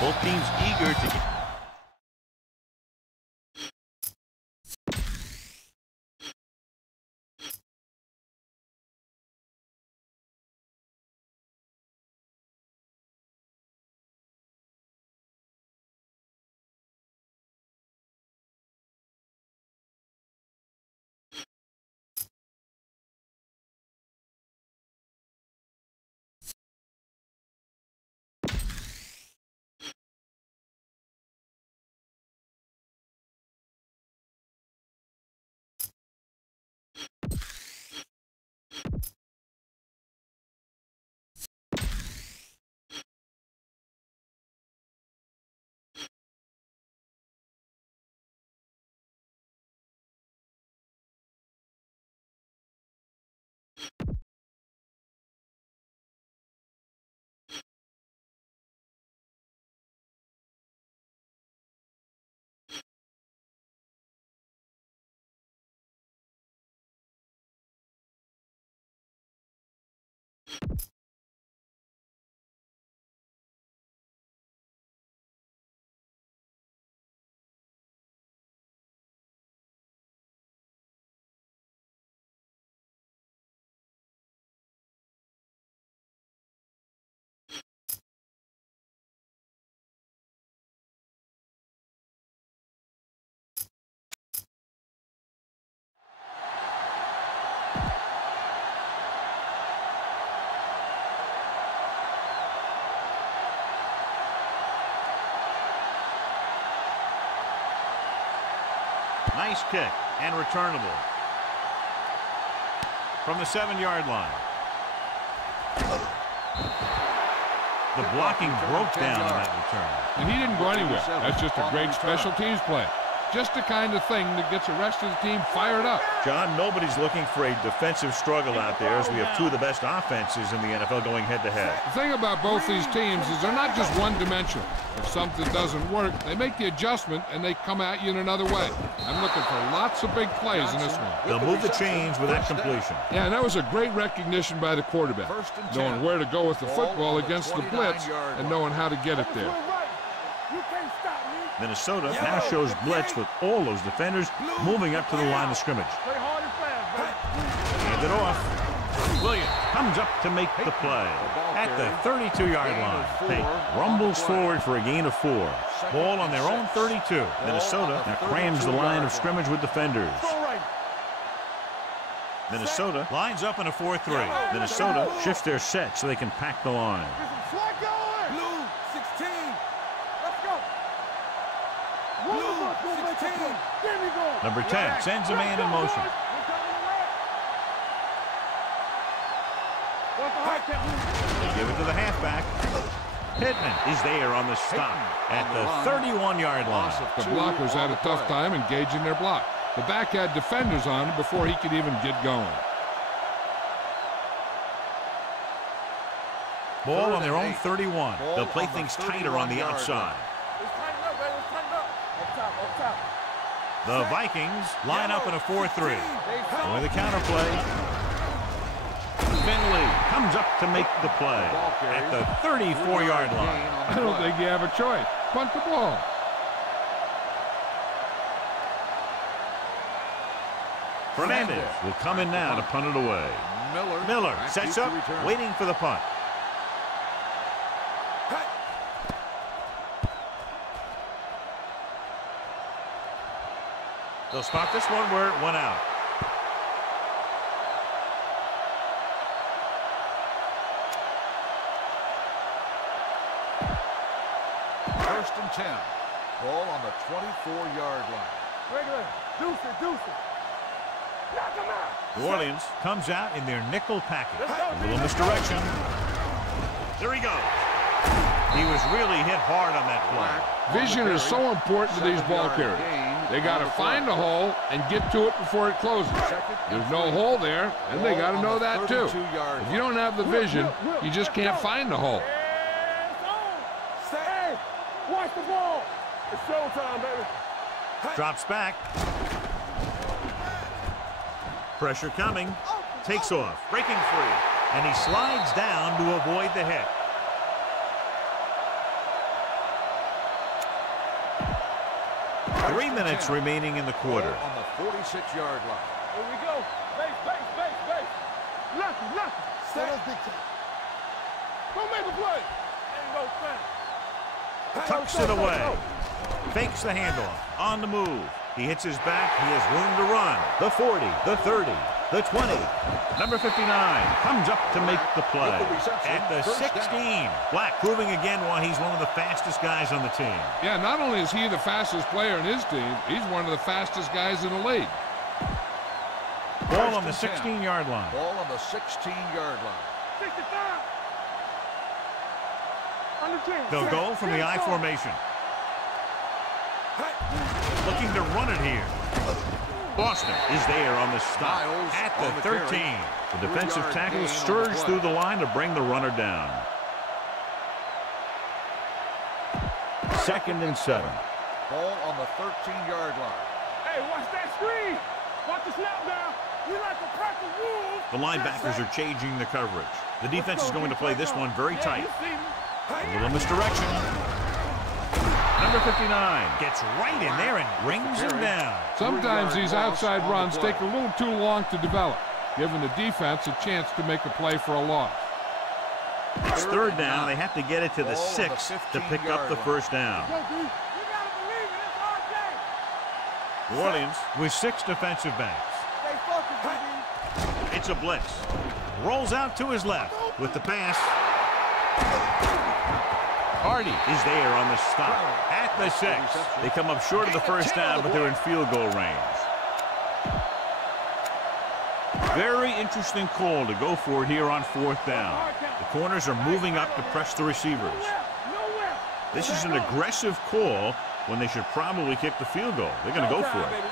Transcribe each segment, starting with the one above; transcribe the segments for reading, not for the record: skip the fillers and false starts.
Both teams eager to get... Nice kick and returnable from the 7-yard line. The blocking broke down on that return. And he didn't go anywhere. That's just a great special teams play. Just the kind of thing that gets the rest of the team fired up. John, nobody's looking for a defensive struggle out there, as we have two of the best offenses in the NFL going head-to-head. The thing about both these teams is they're not just one-dimensional. If something doesn't work, they make the adjustment and they come at you in another way. I'm looking for lots of big plays in this one. They'll move the chains with that completion. Yeah, and that was a great recognition by the quarterback, knowing where to go with the football against the blitz and knowing how to get it there. Minnesota now shows blitz with all those defenders moving up to the line of scrimmage. Hand it off. Williams comes up to make the play at the 32-yard line. They rumbles forward for a gain of 4. Ball on their own 32. Minnesota now crams the line of scrimmage with defenders. Minnesota lines up in a 4-3. Minnesota shifts their set so they can pack the line. Number 10 sends a man in motion. They give it to the halfback. Pittman is there on the stop at the 31-yard line. The blockers had a tough time engaging their block. The back had defenders on him before he could even get going. Ball on their own 31. They'll play things tighter on the outside. The Vikings line up in a 4-3. With a counterplay. Finley comes up to make the play at the 34-yard line. I don't think you have a choice. Punt the ball. Fernandez will come in now to punt it away. Miller sets up, waiting for the punt. They'll spot this one where it went out. First and 10. Ball on the 24-yard line. New Orleans comes out in their nickel package. A little misdirection. There he goes. He was really hit hard on that play. Vision is so important to these ball carriers. They got to find the hole and get to it before it closes. There's no hole there, and they got to know that too. If you don't have the vision, you just can't find the hole. Hey, watch the ball. It's showtime, baby. Drops back. Pressure coming. Takes off. Breaking free. And he slides down to avoid the hit. 3 minutes remaining in the quarter. On the 46-yard line. Here we go. Base. Lucky. Stay. Go make a play. Ain't no thing. Tucks it away. Fakes the handoff. On the move. He hits his back. He has room to run. The 40, the 30, the 20. Number 59 comes up to make the play. At the 16. Black proving again why he's one of the fastest guys on the team. Yeah, not only is he the fastest player in his team, he's one of the fastest guys in the league. Ball on the 16-yard line. Ball on the 16-yard line. 65. On the 10. They'll go from the I formation. Looking to run it here. Boston is there on the stop. At the 13. The defensive tackle surged through the line to bring the runner down. 2nd and 7. Ball on the 13-yard line. Hey, watch that screen. Watch the snap down. We like to practice rules. The linebackers are changing the coverage. The defense is going to play this one very tight. A little misdirection. Number 59 gets right in there and brings him down. Sometimes these outside runs take a little too long to develop, giving the defense a chance to make a play for a loss. It's 3rd down. They have to get it to the 6 to pick up the 1st down. New Orleans with 6 defensive backs. It's a blitz. Rolls out to his left with the pass. Hardy is there on the stop. At the 6. They come up short of the 1st down, but they're in field goal range. Very interesting call to go for it here on 4th down. The corners are moving up to press the receivers. This is an aggressive call when they should probably kick the field goal. They're going to go for it.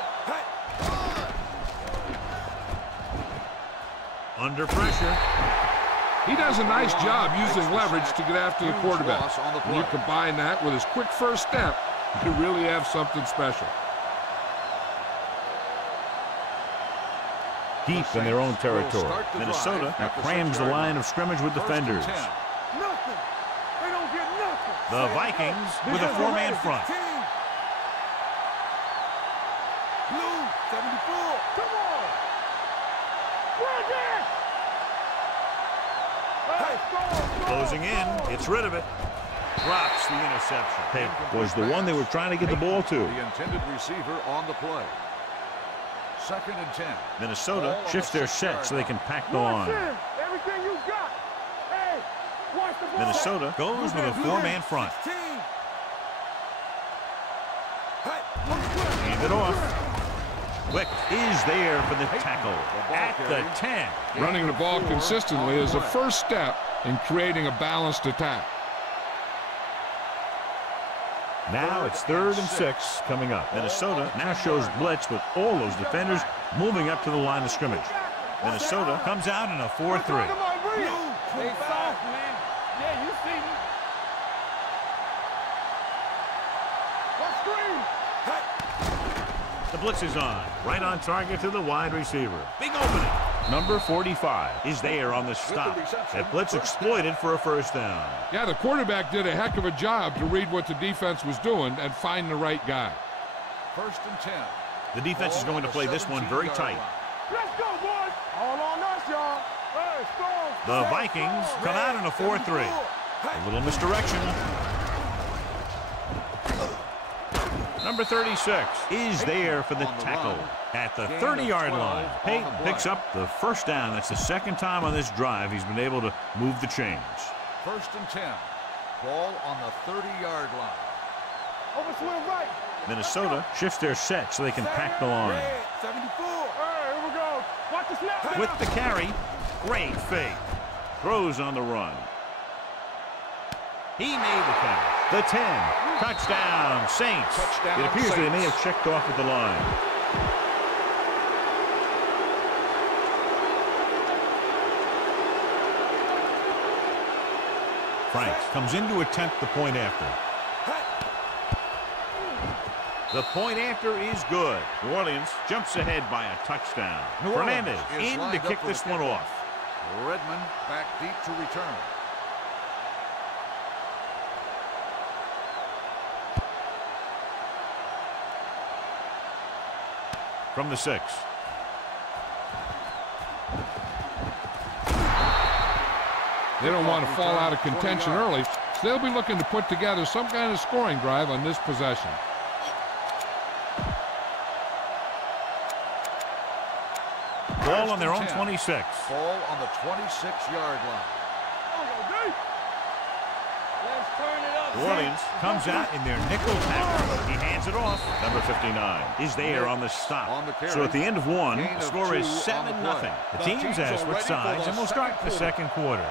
Under pressure. He does a nice job using leverage to get after the quarterback. When you combine that with his quick first step, you really have something special. Deep in their own territory. Minnesota now crams the line of scrimmage with defenders. Nothing. They don't get nothing. The Vikings with a 4-man front. Blue, 74. Come on. We're there. Closing in. It's rid of it. Drops the interception. Hey, was the one they were trying to get the ball to. The intended receiver on the play. 2nd and 10. Minnesota shifts their set so they can pack the line. Everything you got. Hey, watch the ball. Minnesota goes with a 4-man front. Hand it off. Wick is there for the tackle at the 10. Running the ball consistently is a first step in creating a balanced attack. Now it's 3rd and 6 coming up. Minnesota now shows blitz with all those defenders moving up to the line of scrimmage. Minnesota comes out in a 4-3. They soft, man. Yeah, you see me. What screen? The blitz is on. Right on target to the wide receiver. Big opening. Number 45 is there on the stop. That blitz exploited for a 1st down. Yeah, the quarterback did a heck of a job to read what the defense was doing and find the right guy. 1st and 10. The defense is going to play this one very tight. Let's go, boys. All on us, y'all. Hey, strong. The Vikings come out in a 4-3. A little misdirection. Number 36 is there for the tackle at the 30-yard line. Payton picks up the 1st down. That's the 2nd time on this drive he's been able to move the chains. 1st and 10. Ball on the 30-yard line. Over swing right. Minnesota shifts their set so they can pack the line. 74. Hey, here we go. Watch the snap. With the carry, great fake. Throws on the run. He made the catch. The 10. Touchdown, Saints. It appears they may have checked off at the line. Franks comes in to attempt the point after. The point after is good. New Orleans jumps ahead by a touchdown. Fernandez in to kick this one off. Redmond back deep to return. from the 6. They don't want to fall out of contention early, so they'll be looking to put together some kind of scoring drive on this possession. Ball on their own 26. Ball on the 26-yard line. Let's turn it up. New Orleans comes out in their nickel package. He hands it off. Number 59 is there on the stop. So at the end of one, the score is 7-0. The teams have switched sides, and we'll start the second quarter.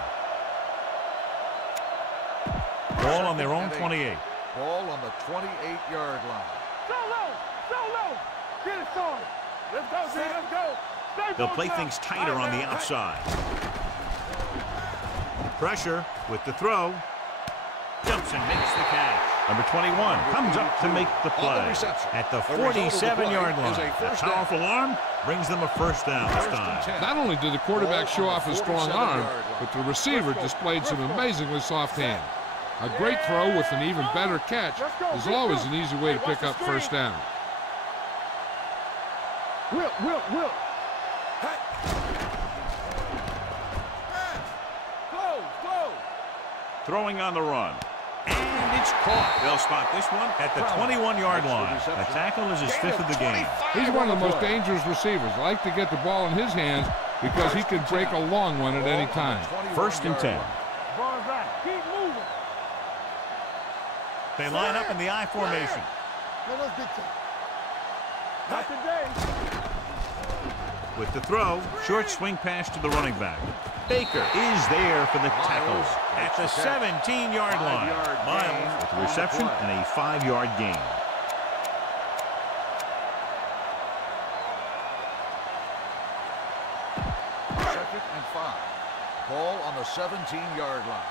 Ball on their own 28. Ball on the 28-yard line. Solo. Get it started. Let's go, G. Let's go. They'll play things tighter on the outside. Pressure with the throw. Jumps and makes the catch. Number 21 comes up to make the play. At the 47-yard line, a powerful arm brings them a first down this time. Not only did the quarterback show off his strong arm, but the receiver displayed some amazingly soft hands. A great throw with an even better catch is always an easy way to pick up first down. Will. Close. Throwing on the run. And it's caught. They'll spot this one at the 21-yard line. The tackle is his 5th of the game. He's one of the most dangerous receivers. I like to get the ball in his hands because he can break a long one at any time. 1st and 10. Ball's back. Keep moving. They line up in the I formation. Not today. With the throw, short swing pass to the running back. Baker is there for the tackle at the 17-yard line. Miles with the reception and a 5-yard gain. Second and 5. Ball on the 17-yard line.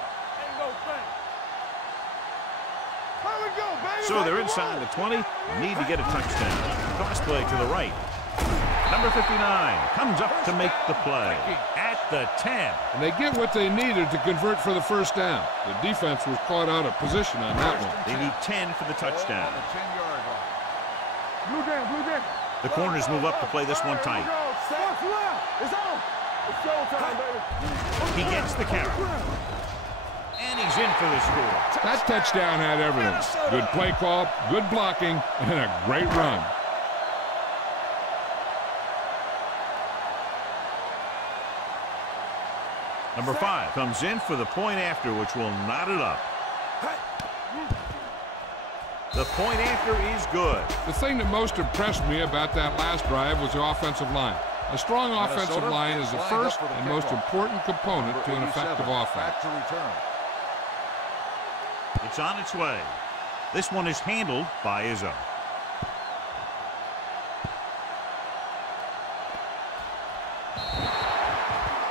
So they're inside the 20. Need to get a touchdown. Cross play to the right. Number 59 comes up to make the play at the 10. And they get what they needed to convert for the first down. The defense was caught out of position on that one. They need 10 for the touchdown. Blue down. The corners move up to play this one tight. It's on. It's showtime, baby. He gets the carry. And he's in for the score. That touchdown had everything. Good play call, good blocking, and a great run. Number 5 comes in for the point after, which will knot it up. The point after is good. The thing that most impressed me about that last drive was the offensive line. A strong offensive line is the first and most important component to an effective offense. It's on its way. This one is handled by Izzo.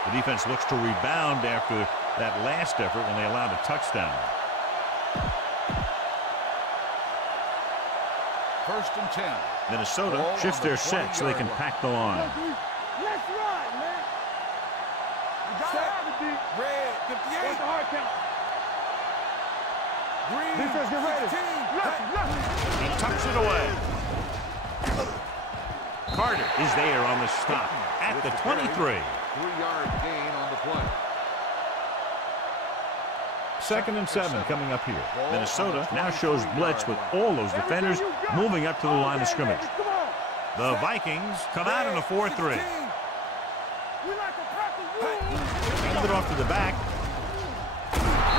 The defense looks to rebound after that last effort when they allowed a touchdown. 1st and 10. Minnesota shifts their set so they can pack the line. Let's run, man. You gotta have it, D. Red, 58. What's the hard count? Green, Defense, get ready. 15. He tucks it away. Carter is there on the stop at the 23. 3-yard gain on the play. 2nd and 7 coming up here. Minnesota now shows blitz with all those defenders moving up to the line of scrimmage. The Vikings come out in a 4-3. Hand it off to the back.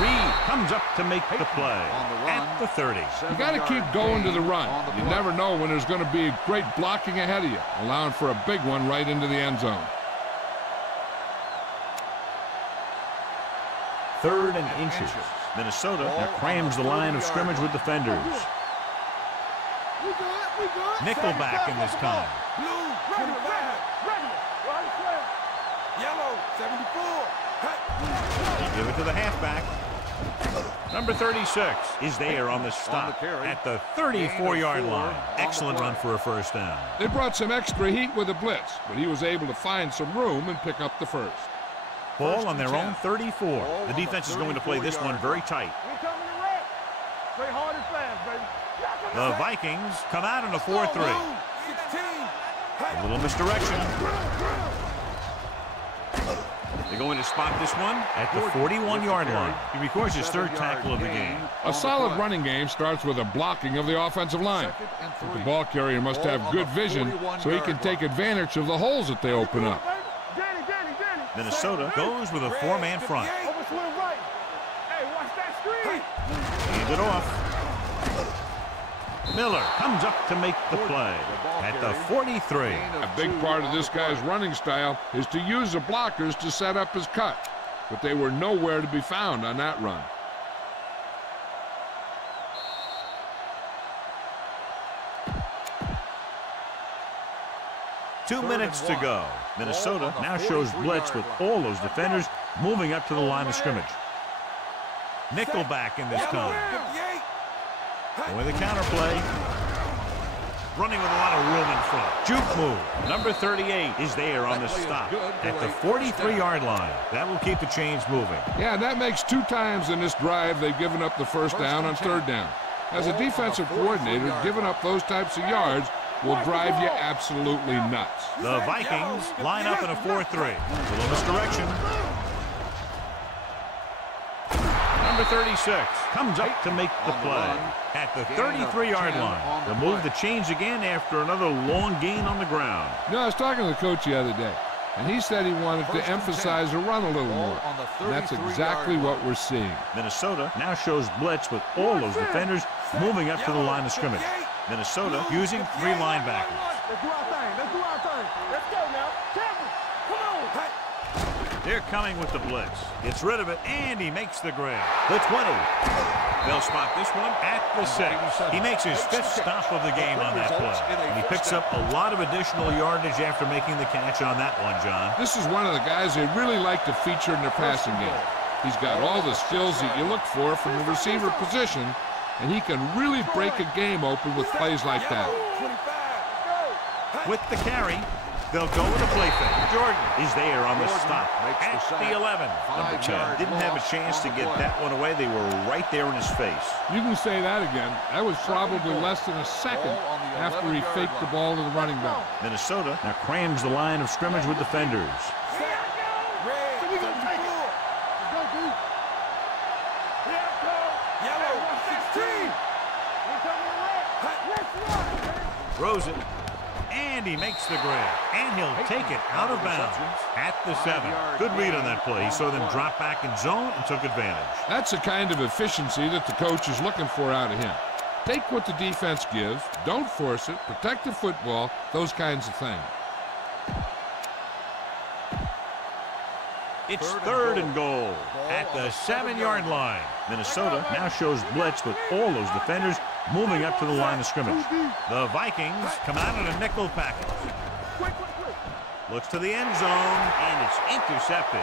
Reed comes up to make the play at the 30. You got to keep going to the run. You never know when there's going to be great blocking ahead of you, allowing for a big one right into the end zone. 3rd and inches. Minnesota now crams the line of scrimmage with defenders. Nickelback in this time. Yellow, 74. Give it to the halfback. Number 36 is there on the stop at the 34-yard line. Excellent run for a first down. They brought some extra heat with the blitz, but he was able to find some room and pick up the first. Ball on their own 34. The defense is going to play this one very tight. Play hard and fast, baby. The Vikings come out in a 4-3. A little misdirection. They're going to spot this one at the 41-yard line. He records his third tackle of the game. A solid running game starts with a blocking of the offensive line. But the ball carrier must have good vision so he can take advantage of the holes that they open up. Minnesota goes with a four-man front. Hand it off. Miller comes up to make the play at the 43. A big part of this guy's running style is to use the blockers to set up his cut, but they were nowhere to be found on that run. Two minutes to go. Minnesota now shows blitz with all those defenders moving up to the line of scrimmage. Nickelback in this time. With a counter play. Running with a lot of room in front. Juke move. Number 38 is there on the stop at the 43-yard line. That will keep the chains moving. Yeah, that makes 2 times in this drive they've given up the first down on third down. As a defensive coordinator, giving up those types of yards will drive you absolutely nuts. The Vikings line up in a 4-3. A little misdirection. Number 36 comes up to make the play at the 33-yard line. The move to change again after another long gain on the ground. You know, I was talking to the coach the other day, and he said he wanted to emphasize the run a little more. And that's exactly what we're seeing. Minnesota now shows blitz with all those defenders moving up to the line of scrimmage. Minnesota using 3 linebackers. Let's do our thing. Let's do our thing. Let's go now. Campbell, come on. They're coming with the blitz. Gets rid of it, and he makes the grab. The 20. They'll spot this one at the 6. He makes his 5th stop of the game on that play. And he picks up a lot of additional yardage after making the catch on that one, John. This is one of the guys they really like to feature in their passing game. He's got all the skills that you look for from the receiver position, and he can really break a game open with plays like that. With the carry, they'll go with a play fake. Jordan is there on the stop at the 11. Number 10 didn't have a chance to get that one away. They were right there in his face. You can say that again. That was probably less than a second after he faked the ball to the running back. Minnesota now crams the line of scrimmage with defenders. Throws it, and he makes the grab, and he'll take it out of bounds at the 7. Good read on that play. He saw them drop back in zone and took advantage. That's the kind of efficiency that the coach is looking for out of him. Take what the defense gives, don't force it, protect the football, those kinds of things. It's 3rd and goal at the 7-yard line. Minnesota now shows blitz with all those defenders moving up to the line of scrimmage. The Vikings come out in a nickel package. Looks to the end zone, and it's intercepted.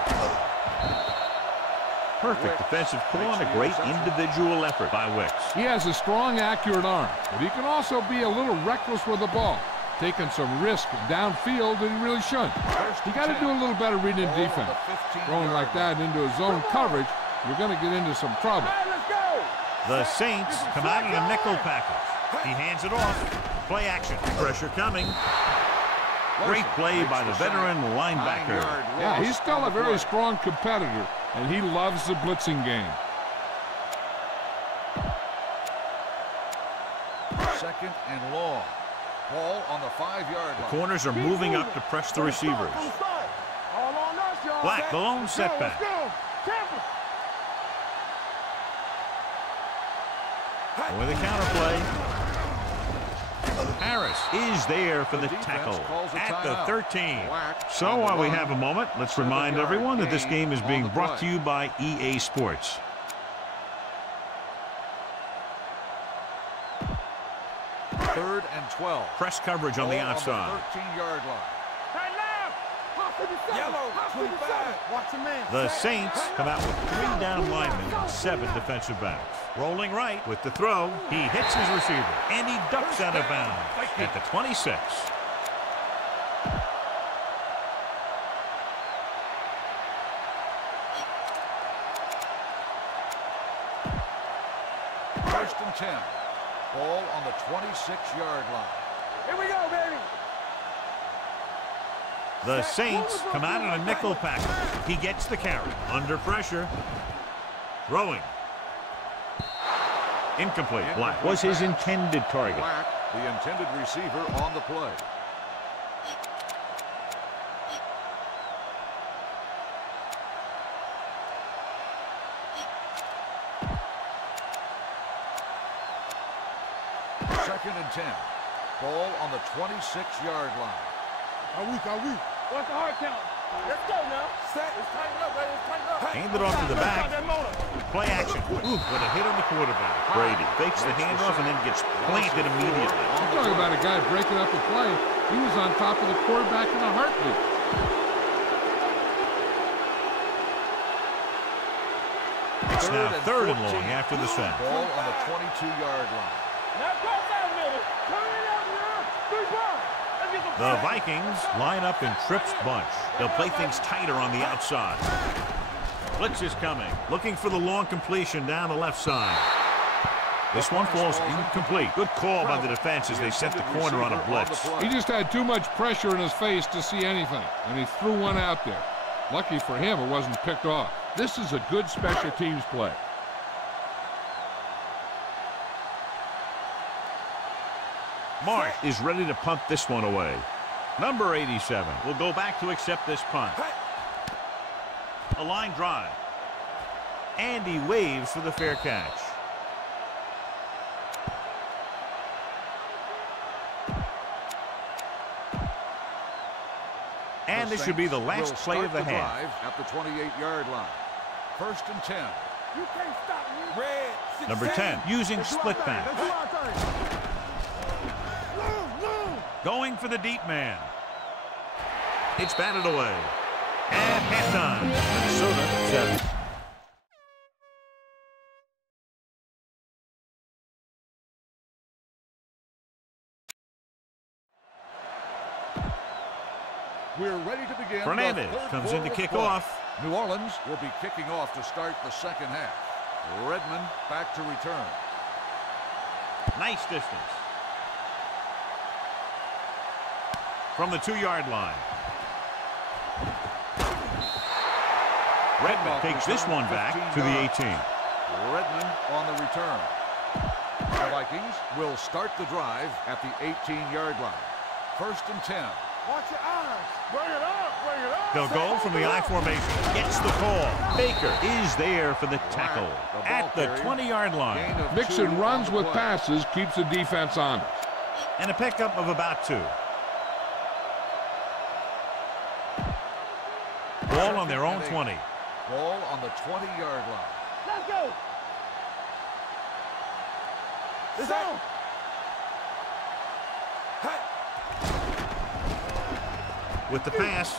Perfect defensive call and a great individual effort by Wicks. He has a strong, accurate arm, but he can also be a little reckless with the ball, taking some risk downfield that he really shouldn't. You got to do a little better reading defense. Throwing like that into a zone coverage, you're going to get into some trouble. The Saints come out in a nickel package. He hands it off. Play action. Pressure coming. Great play by the veteran linebacker. Yeah, he's still a very strong competitor, and he loves the blitzing game. 2nd and long. Ball on the 5-yard line. Corners are moving up to press the receivers. Black, the lone setback. With a counter play. Harris is there for the tackle at the 13. So while we have a moment, let's remind everyone that this game is being brought to you by EA Sports. Third and 12. Press coverage on the outside. 13-yard line. The Saints come out with 3 down linemen and 7 defensive backs. Rolling right with the throw. He hits his receiver, and he ducks out of bounds at the 26. First and 10. Ball on the 26-yard line. Here we go, baby. The Saints come out in a nickel package. He gets the carry. Under pressure. Throwing. Incomplete. Black was his intended target. Black, the intended receiver on the play. Second and 10. Ball on the 26-yard line. Are we? What's the hard count? Let's go now. Set. It's tighten up, baby. It's tighten up. Hand it off to the back. Play action. Ooh, what a hit on the quarterback. Brady fakes the handoff and then gets planted immediately. I'm talking about a guy breaking up a play. He was on top of the quarterback in a heartbeat. It's now third and long after the set. Ball on the 22-yard line. Now cross that middle. Turn it out now. 3 balls. The Vikings line up in Tripp's bunch. They'll play things tighter on the outside. Blitz is coming. Looking for the long completion down the left side. This one falls incomplete. Good call by the defense as they set the corner on a blitz. He just had too much pressure in his face to see anything, and he threw one out there. Lucky for him, it wasn't picked off. This is a good special teams play. Marsh is ready to punt this one away. Number 87 will go back to accept this punt. A line drive. And he waves for the fair catch. And this should be the last play of the half. At the 28-yard line. First and 10. You can't stop me. Red. Number 10 using split back. Going for the deep man. It's batted away. At halftime, Minnesota 7. We're ready to begin. Fernandez comes in to kick off. New Orleans will be kicking off to start the second half. Redmond back to return. Nice distance. From the 2-yard line. Redmond takes this one back to the 18. Redmond on the return. The Vikings will start the drive at the 18-yard line. First and 10. Watch your eyes. Bring it up. Bring it up. They'll go from the I formation. Gets the call. Baker is there for the tackle at the 20-yard line. Mixon runs with passes, keeps the defense honest. And a pickup of about 2. Ball on their own 20. Ball on the 20-yard line. Let's go. It's on. With the pass.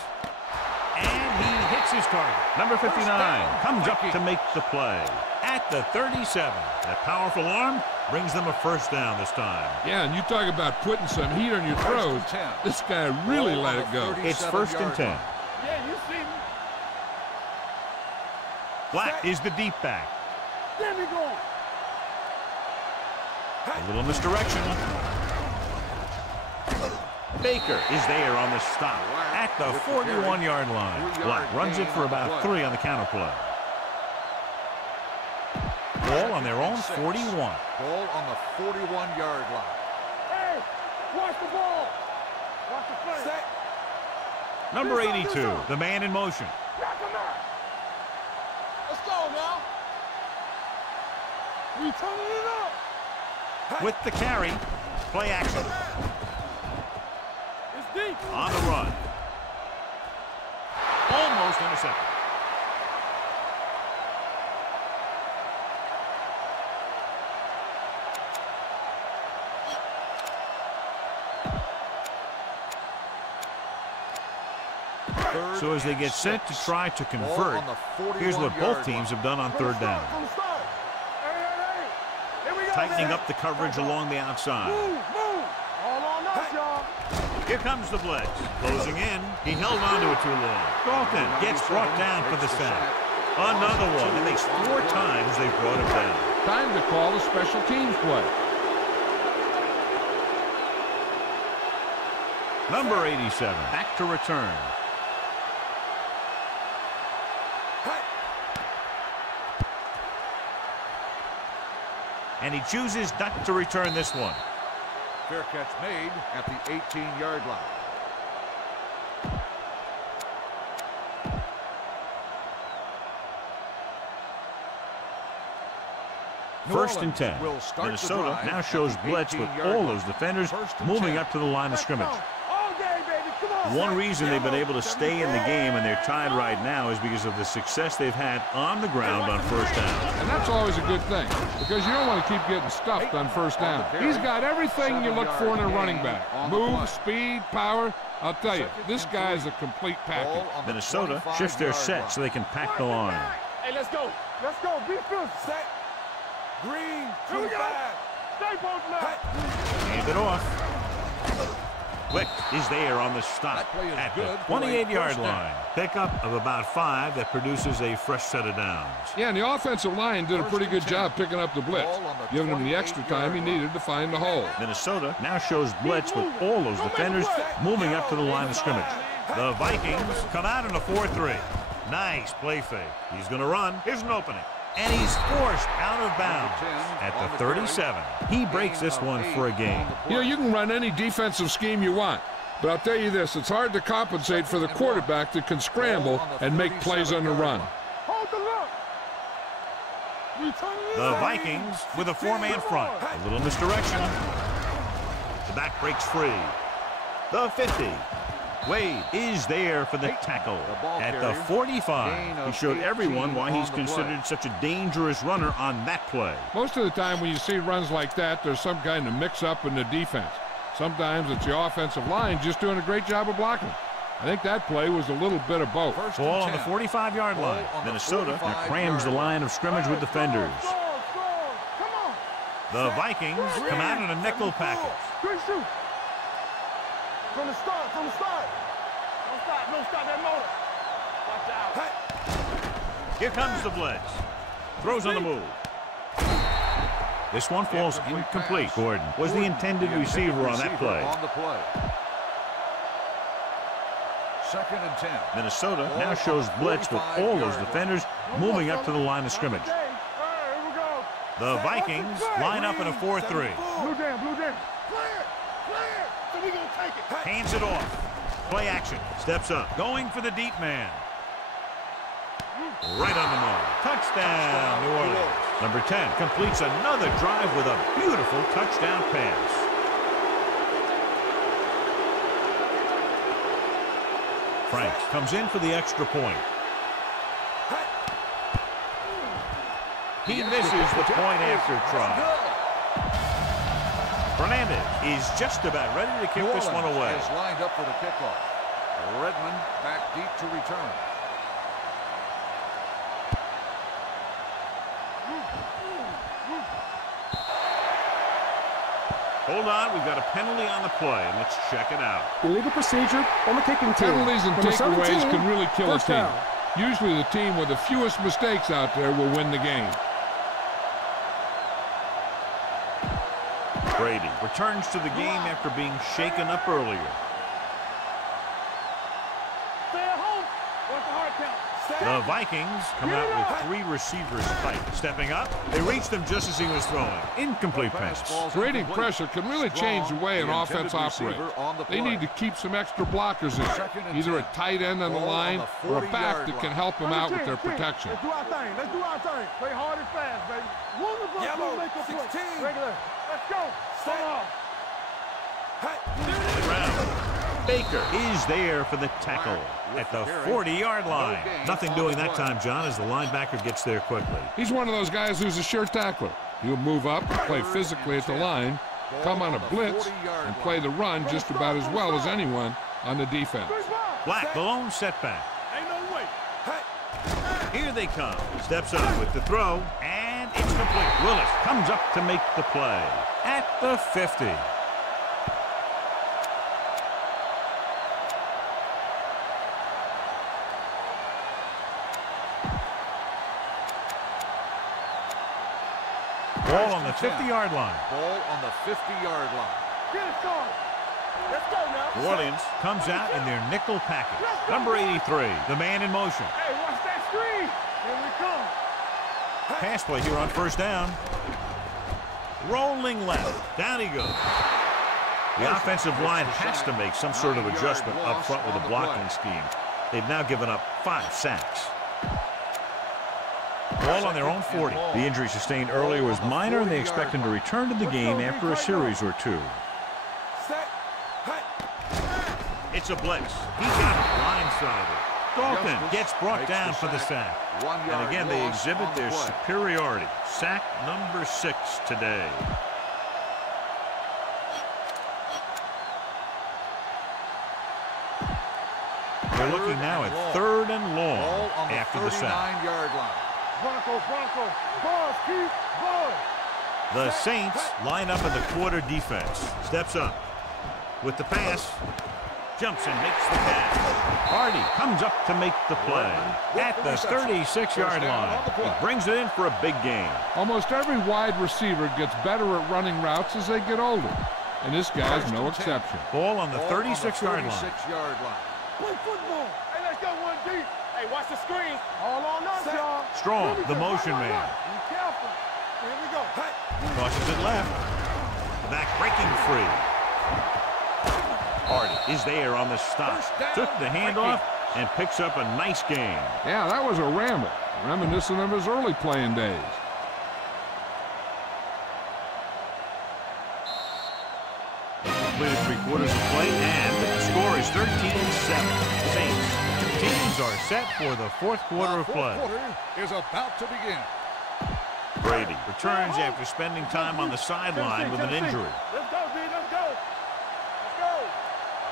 And he hits his target. Number 59 comes up to make the play. At the 37. That powerful arm brings them a first down this time. Yeah, and you talk about putting some heat on your throws. This guy really let it go. It's first and 10. Yeah, you see me. Black is the deep back. There we go. A little misdirection. Baker is there on the stop at the 41-yard line. Black runs it for about 3 on the counter play. Ball on their own 41. Ball on the 41-yard line. Hey, watch the ball. Watch the play. Set. Number 82, the man in motion. Knock him out. Let's go now. We turning it up. With the carry, play action. It's deep. On the run. Almost intercepted. So as they get set to try to convert, here's what both teams have done on third down. Tightening up the coverage along the outside. Here comes the blitz. Closing in. He held on to it too long. Dalton gets brought down for the sack. Another one. It makes 4 times they brought him down. Time to call a special teams play. Number 87, back to return. And he chooses not to return this one. Fair catch made at the 18-yard line. First and 10. Minnesota now shows blitz with all those defenders moving up to the line of scrimmage. One reason they've been able to stay in the game and they're tied right now is because of the success they've had on the ground on first down. And that's always a good thing because you don't want to keep getting stuffed on first down. He's got everything you look for in a running back. Move, speed, power. I'll tell you, this guy is a complete package. Minnesota shifts their set so they can pack the line. Hey, let's go. Let's go. Be fierce. Set. Green. Here we go. Stay both left. Hand it off. Quick is there on the stop at the 28-yard line. Pickup of about 5 that produces a fresh set of downs. Yeah, and the offensive line did a pretty good job picking up the blitz, giving him the extra time he needed to find the hole. Minnesota now shows blitz with all those defenders moving up to the line of scrimmage. The Vikings come out in a 4-3. Nice play fake. He's going to run. Here's an opening. And he's forced out of bounds at the 37. He breaks this one for a gain. You know, you can run any defensive scheme you want, but I'll tell you this, it's hard to compensate for the quarterback that can scramble and make plays on the run. The Vikings with a 4-man front. A little misdirection. The back breaks free. The 50. Wade is there for the tackle at the 45. He showed everyone why he's considered such a dangerous runner on that play. Most of the time when you see runs like that, there's some kind of mix-up in the defense. Sometimes it's the offensive line just doing a great job of blocking. I think that play was a little bit of both. Ball on the 45-yard line. Minnesota now crams the line of scrimmage with defenders. The Vikings come out in a nickel package. From the start, Don't stop that motor. Watch out. Here comes the blitz. Throws on the move. This one falls incomplete. Gordon was the intended receiver on that play. Second and 10. Minnesota now shows blitz with all those defenders moving up to the line of scrimmage. The Vikings line up in a 4-3. Blue jam. So we gonna take it. Hands it off. Play action. Steps up. Going for the deep man. Right on the mark. Touchdown, New Orleans. Number 10 completes another drive with a beautiful touchdown pass. Franks comes in for the extra point. He misses the point after try. Fernandez is just about ready to kick this one away. Is lined up for the kickoff. Redmond back deep to return. Hold on, we've got a penalty on the play, and let's check it out. Illegal procedure on the kicking team. Penalties and takeaways can really kill a team. Usually the team with the fewest mistakes out there will win the game. Brady returns to the game after being shaken up earlier. The Vikings come out with 3 receivers tight. Stepping up, they reach them just as he was throwing. Incomplete pass. Creating pressure can really change the way an offense operates. They need to keep some extra blockers in, either a tight end on the line or a back that can help them out with their protection. Let's do our thing. Play hard and fast, baby. One of us will make a play. Regular. Let's go. Baker is there for the tackle at the 40-yard line. Nothing doing that time, John, as the linebacker gets there quickly. He's one of those guys who's a sure tackler. He'll move up and play physically at the line, come on a blitz, and play the run just about as well as anyone on the defense. Black, the lone setback. Ain't no way. Here they come. Steps up with the throw, and it's complete. Willis comes up to make the play at the 50. Ball on the 50-yard line. Ball on the 50-yard line. Get it started. Let's go now. New Orleans comes out in their nickel package. Number 83, the man in motion. Hey, watch that screen. Here we come. Pass play here on first down. Rolling left. Down he goes. The offensive line has to make some sort of adjustment up front with a blocking scheme. They've now given up 5 sacks. Ball on their own 40. The injury sustained earlier was minor, and they expect him to return to the game after a series or two. It's a blitz. He got blindsided. Dalton gets brought down for the sack. And again, they exhibit their superiority. Sack number 6 today. They're looking now at 3rd and long after the sack. Bronco, balls, keep, balls. The Saints line up in the quarter defense. Steps up with the pass. Jumps and makes the catch. Hardy comes up to make the play at the 36-yard line. He brings it in for a big gain. Almost every wide receiver gets better at running routes as they get older, and this guy's no exception. Ball on the 36-yard line. Play football. Hey, let's go 1 deep. Hey, watch the screen. All on us, y'all. Strong, the motion man. Be careful. Here we go. Tosses it left. The back breaking free. Hardy is there on the stop. Took the handoff and picks up a nice gain. Yeah, that was a ramble, reminiscent of his early playing days. Completed 3/4 of play, and the score is 13-7. Saints. Teams are set for the 4th quarter of play. The 4th quarter is about to begin. Brady returns after spending time on the sideline with an injury. Let's go, D. Let's go.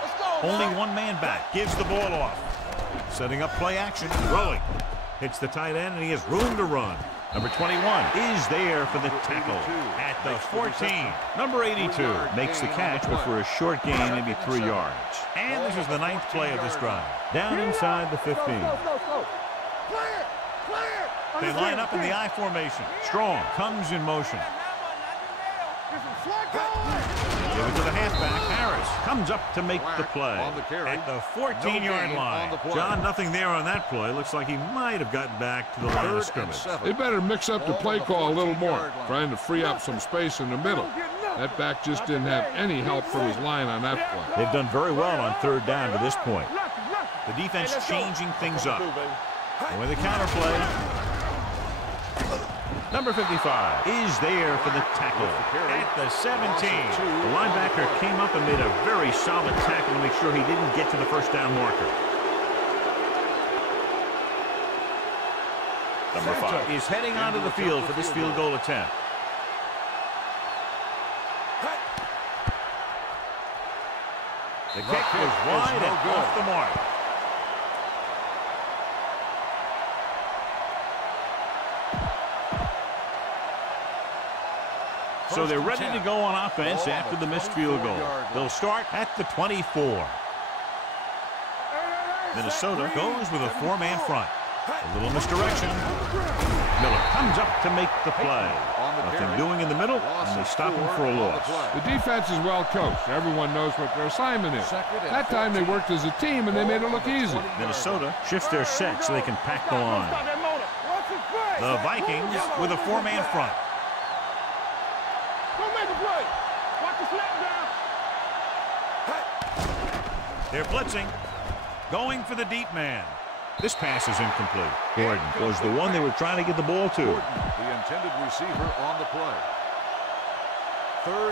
Let's go. Only one man back. Gives the ball off. Setting up play action. Throwing. Hits the tight end, and he has room to run. Number 21 is there for the tackle at the 14. Number 82 makes the catch, but for a short gain, maybe 3 yards. And this is the 9th play of this drive. Down inside the 15. They line up in the I formation. Strong comes in motion. Give it to the halfback. Harris comes up to make the play at the 14-yard line. John, nothing there on that play. Looks like he might have gotten back to the line of scrimmage. They better mix up the play call a little more, trying to free up some space in the middle. That back just didn't have any help from his line on that play. They've done very well on 3rd down to this point. The defense changing things up. And with the counter play, number 55 is there for the tackle at the 17. The linebacker came up and made a very solid tackle to make sure he didn't get to the 1st down marker. Number 5 is heading onto the field for this field goal attempt. The kick is wide and off the mark. So they're ready to go on offense after the missed field goal. They'll start at the 24. Minnesota goes with a 4-man front. A little misdirection. Miller comes up to make the play. Nothing doing in the middle, and they stop him for a loss. The defense is well coached. Everyone knows what their assignment is. That time they worked as a team, and they made it look easy. Minnesota shifts their set so they can pack the line. The Vikings with a 4-man front. They're blitzing, going for the deep man. This pass is incomplete. Gordon was the one they were trying to get the ball to. The intended receiver on the play.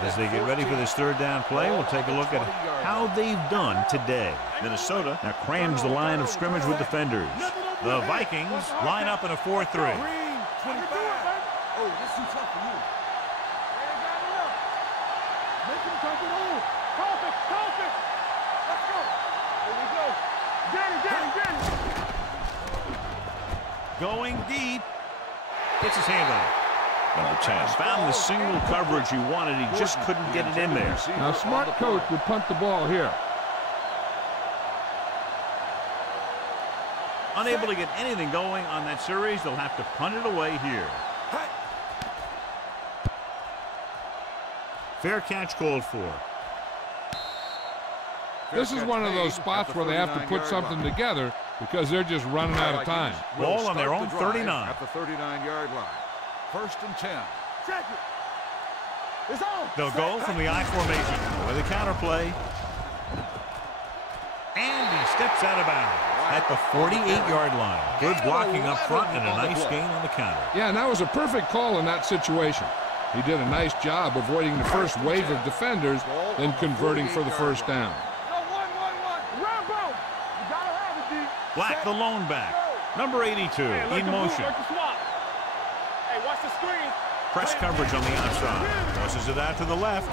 As they get ready for this 3rd down play, we'll take a look at how they've done today. Minnesota now crams the line of scrimmage with defenders. The Vikings line up in a 4-3. Oh, this is tough for you. Make him take it on. Perfect. Let's go. Here we go. Get it. Going deep. Gets his hand on it. Number 10 found the single coverage he wanted. He just couldn't get it in there. Now, a smart coach would punt the ball here. Unable to get anything going on that series, they'll have to punt it away here. Fair catch called for. This is one of those spots where they have to put something together because they're just running out of time. Ball on their own 39. At the 39-yard line. 1st and 10. Check it. It's on. They'll go from the I formation with a counter play. And he steps out of bounds at the 48-yard line. Good blocking up front and a nice gain on the counter. Yeah, and that was a perfect call in that situation. He did a nice job avoiding the first wave of defenders, then converting for the first down. Black, the lone back. Number 82 in motion. Hey, watch the screen. Press coverage on the outside. Tosses it out to the left.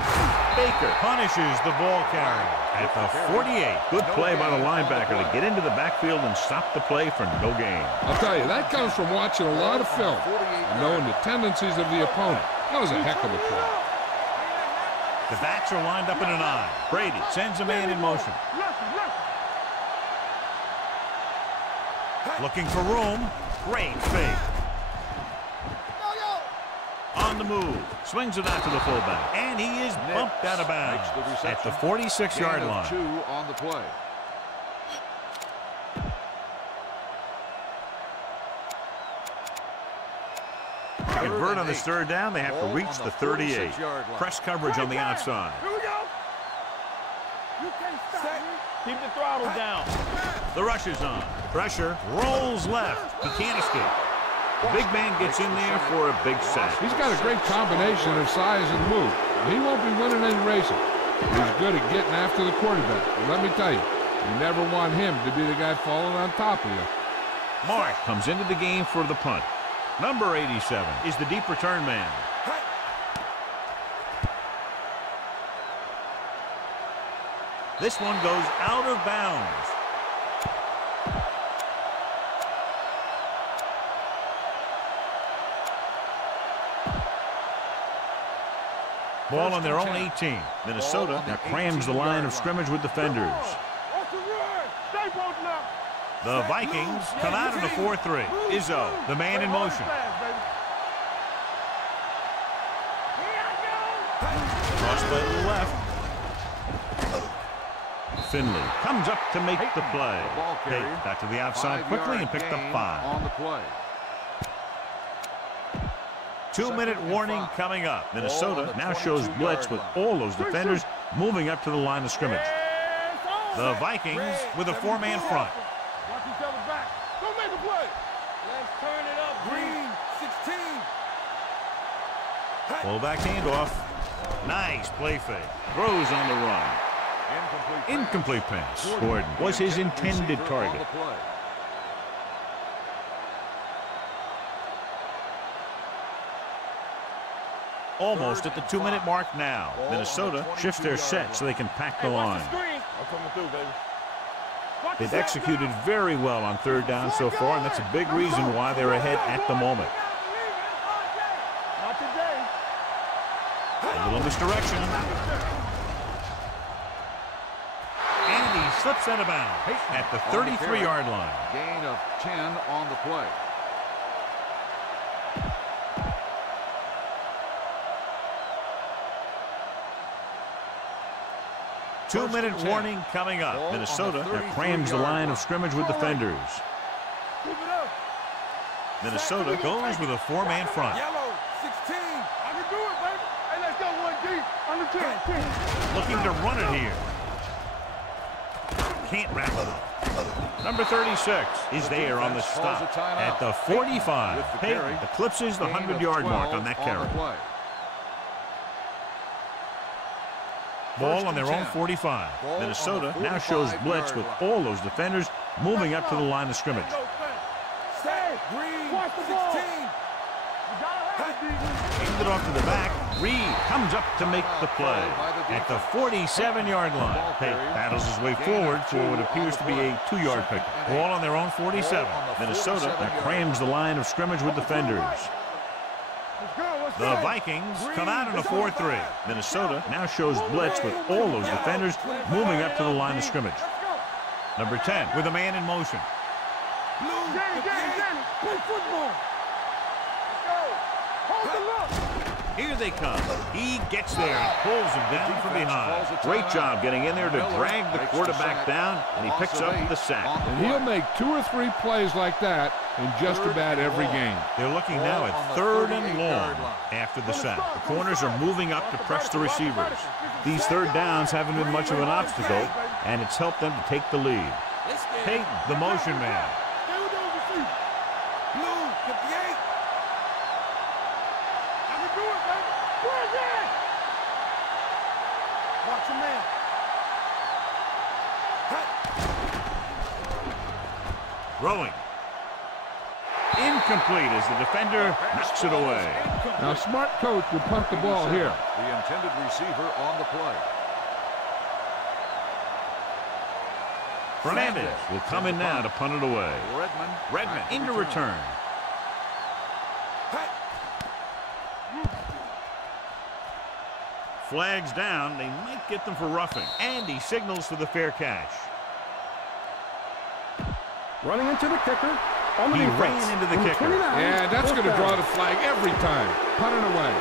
Baker punishes the ball carrier at the 48. Good play by the linebacker to get into the backfield and stop the play for no gain. I'll tell you, that comes from watching a lot of film and knowing the tendencies of the opponent. That was a heck of a play. The backs are lined up in an I. Brady sends a man in motion. Looking for room. Great fake. On the move. Swings it out to the fullback. And he is bumped out of bounds at the 46-yard line. 2 on the play. To convert on this 3rd down, they have to reach the 38. Press coverage on the outside. Here we go. You can't stop me. Keep the throttle down. The rush is on. Pressure rolls left. He can't escape. The big man gets in there for a big sack. He's got a great combination of size and move. He won't be winning any racing. He's good at getting after the quarterback. And let me tell you, you never want him to be the guy falling on top of you. Mark comes into the game for the punt. Number 87 is the deep return man. This one goes out of bounds. Ball on their own 18. Minnesota now crams the line of scrimmage with defenders. The Vikings come out in a 4-3. Izzo, the man in motion. Cross play to the left. Finley comes up to make the play. Hey, back to the outside quickly and picked up 5. On the play. 2-minute warning coming up. Minnesota now shows blitz with all those defenders moving up to the line of scrimmage. The Vikings with a 4-man front. Watch each other back. Go make a play. Let's turn it up. Green 16. Fullback handoff. Nice play fake. Throws on the run. Incomplete pass. Gordon was his intended target. Almost at the 2-minute mark now. Minnesota shifts their set so they can pack the line. They've executed very well on 3rd down so far, and that's a big reason why they're ahead at the moment. A little misdirection. And he slips out of bounds at the 33-yard line. Gain of 10 on the play. Two-minute warning coming up. Minnesota now crams the line of scrimmage with defenders. Minnesota goes with a 4-man front. Yellow 16. I can do it, baby. Hey, let's go 1 deep. Under 10. Looking to run it here. Can't wrap it up. Number 36 is there on the stop at the 45. Payton eclipses the 100-yard mark on that carry. Ball on their own 45. Minnesota now shows blitz with all those defenders moving up to the line of scrimmage. Handed off to the back. Reed comes up to make the play at the 47-yard line. Payton battles his way forward for what appears to be a 2-yard pick. Ball on their own 47. Minnesota now crams the line of scrimmage with defenders. The Vikings come out in a 4-3. Minnesota now shows blitz with all those defenders moving up to the line of scrimmage. Number 10 with a man in motion. Danny, play football. Let's go. Hold the look. Here they come. He gets there and pulls him down from behind. Great job getting in there to drag the quarterback down, and he picks up the sack. And he'll make 2 or 3 plays like that in just about every game. They're looking now at 3rd and long after the sack. The corners are moving up to press the receivers. These 3rd downs haven't been much of an obstacle, and it's helped them to take the lead. Peyton, the motion man. Watch your man. Throwing. Incomplete as the defender knocks it away. Now, a smart coach will punt the ball here. The intended receiver on the play. Fernandez will come in now to punt it away. Redmond into return. Flags down. They might get them for roughing. And he signals for the fair catch. Running into the kicker. On the He defense. ran into the kicker. Yeah, that's going to draw the flag every time. Punt it away.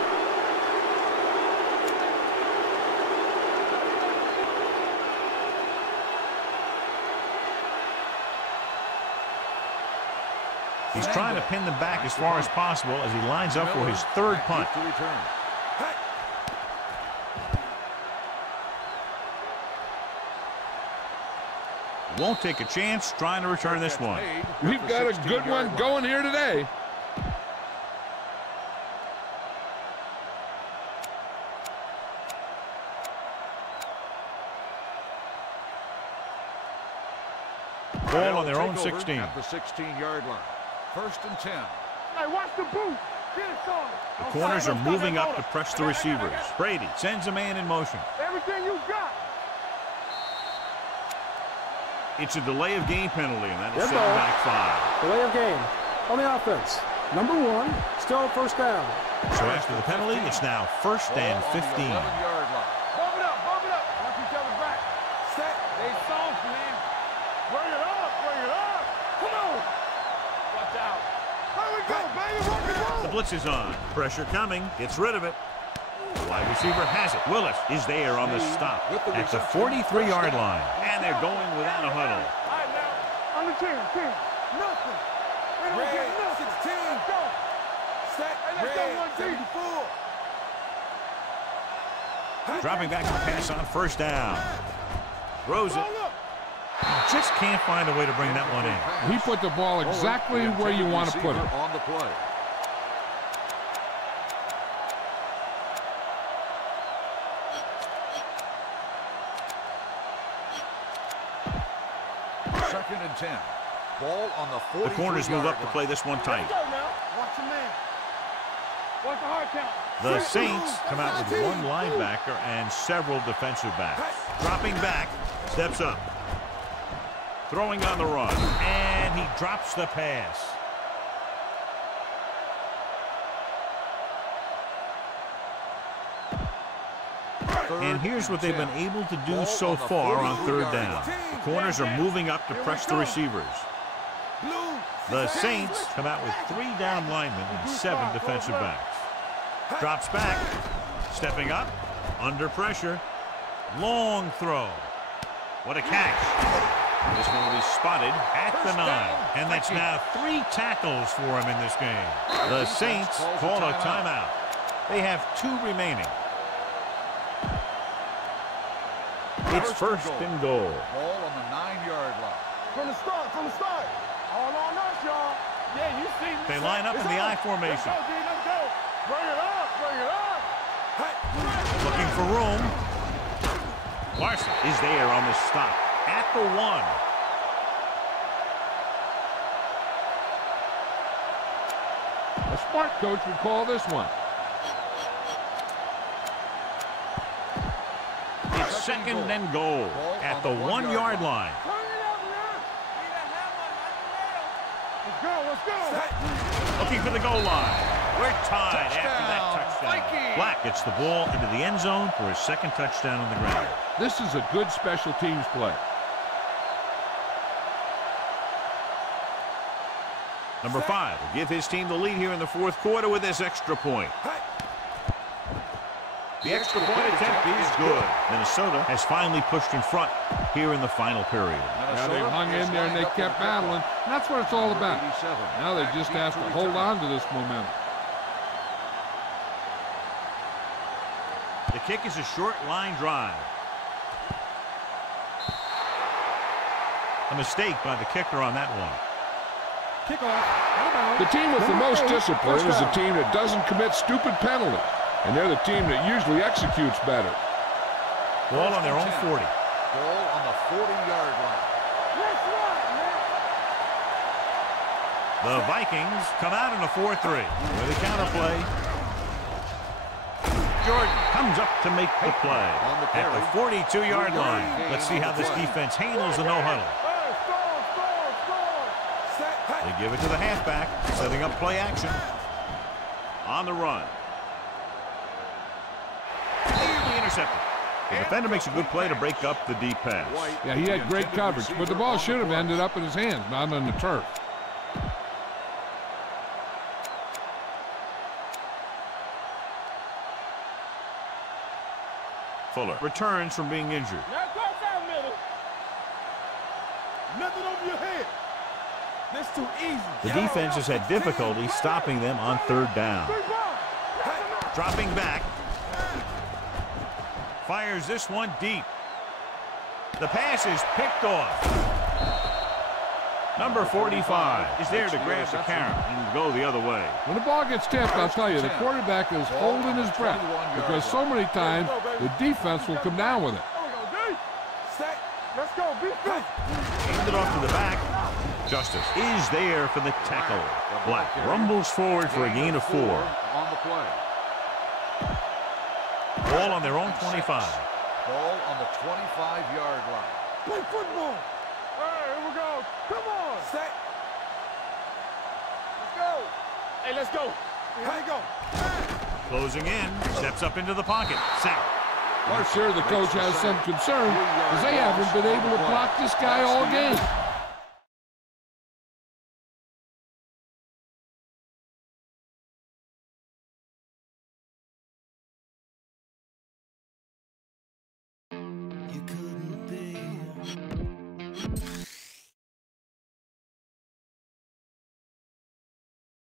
He's trying to pin them back as far as possible as he lines up for his 3rd punt. Won't take a chance trying to return this one. We've got a good one going here today. Ball on their own 16. At the 16-yard line. 1st and 10. Hey, watch the boot. Get it started. The corners are moving up to press the receivers. Brady sends a man in motion. Everything you got. It's a delay of game penalty, and that'll Good set ball. back 5. Delay of game on the offense. Number 1, still 1st down. So after the penalty, it's now 1st and 15. 11-yard line. Bump it up, bump it up. Watch each other back. Set. They soft, man. Bring it up, bring it up. Come on. Watch out. There we go, baby. Rock and roll. The blitz is on. Pressure coming. Gets rid of it. The wide receiver has it. Willis is there on the stop at the 43-yard line. And they're going without a huddle. All right, now. Under 10. Nothing. They don't get nothing. 16. Let's go. Set. Hey, let's go 1 team. Dropping back to the pass on 1st down. Throws it. Just can't find a way to bring that one in. He put the ball exactly where you want to put it. On the play. Second and 10. Ball on the 43-yard line. The corners move up to play this one tight. Let's go now. Watch your man. Watch the hard count. The Saints come out with 1 linebacker and several defensive backs. Dropping back, steps up. Throwing on the run, and he drops the pass. And here's what they've been able to do so far on 3rd down. The corners are moving up to press the receivers. The Saints come out with 3 down linemen and 7 defensive backs. Drops back, stepping up, under pressure. Long throw. What a catch. This one will be spotted at the 9. And that's now 3 tackles for him in this game. The Saints call a timeout. They have 2 remaining. It's 1st and goal. Ball on the 9-yard line. From the start. All on us, y'all. Yeah, you see me. They line up in the I formation. Let's go, D. Let's go. Bring it up. Looking for room. Larson is there on the stop at the 1. A smart coach would call this one. It's 2nd and goal at the 1-yard line. Let's go. Looking for the goal line. We're tied after that touchdown. Black gets the ball into the end zone for his 2nd touchdown on the ground. This is a good special teams play. Number 5 will give his team the lead here in the 4th quarter with this extra point. The extra point attempt is good. Minnesota has finally pushed in front here in the final period. Yeah, they hung in there and they kept battling. And that's what it's all about. Now they just have to hold on to this momentum. The kick is a short line drive. A mistake by the kicker on that one. The team with the most discipline is the team that doesn't commit stupid penalties. And they're the team that usually executes better. Ball on their own 40. Ball on the 40-yard line. The Vikings come out in a 4-3 with a counterplay. Jordan comes up to make the play at the 42-yard line. Let's see how this defense handles the no-huddle. They give it to the halfback, setting up play action. On the run. Clearly intercepted. The defender makes a good play to break up the deep pass. Yeah, he had great coverage, but the ball should have ended up in his hands, not on the turf. Fuller returns from being injured. Nothing over your head. That's too easy. The defense has had difficulty stopping them on third down. Dropping back. Fires this one deep. The pass is picked off. Number 45 is there to grab the carry and go the other way. When the ball gets tipped, I'll tell you, the quarterback is holding his breath because so many times the defense will come down with it. Let's go, defense. Handed off to the back. Justice is there for the tackle. Black rumbles forward for a gain of 4. On the play. Ball on their own 25. Ball on the 25-yard line. Play football. All right, here we go. Come on. Set. Let's go. Hey, let's go. Here we go. Closing in. Steps up into the pocket. Sack. Well, sure, the coach has some concern because they haven't been able to block this guy all game.